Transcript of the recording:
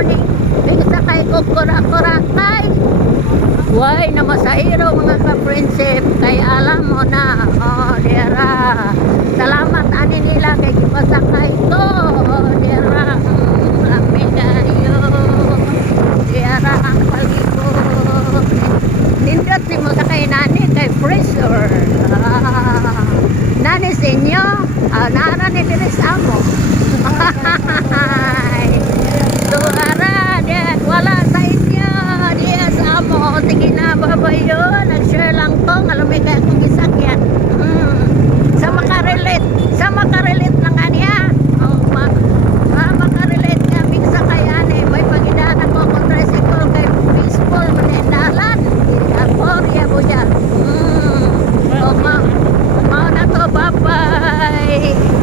morning. Sakay ko kura-kurakay. Why na masahiro mga ka-prinsip. Kay alam mo na. Oh, dira. Salamat ani nila kay gipasakay ko. Oh, dira. Lami kayo. Dira ang palibot. Nindot si mo sakay nani kay pressure. Nani sa inyo? Naara ni Diris Amo.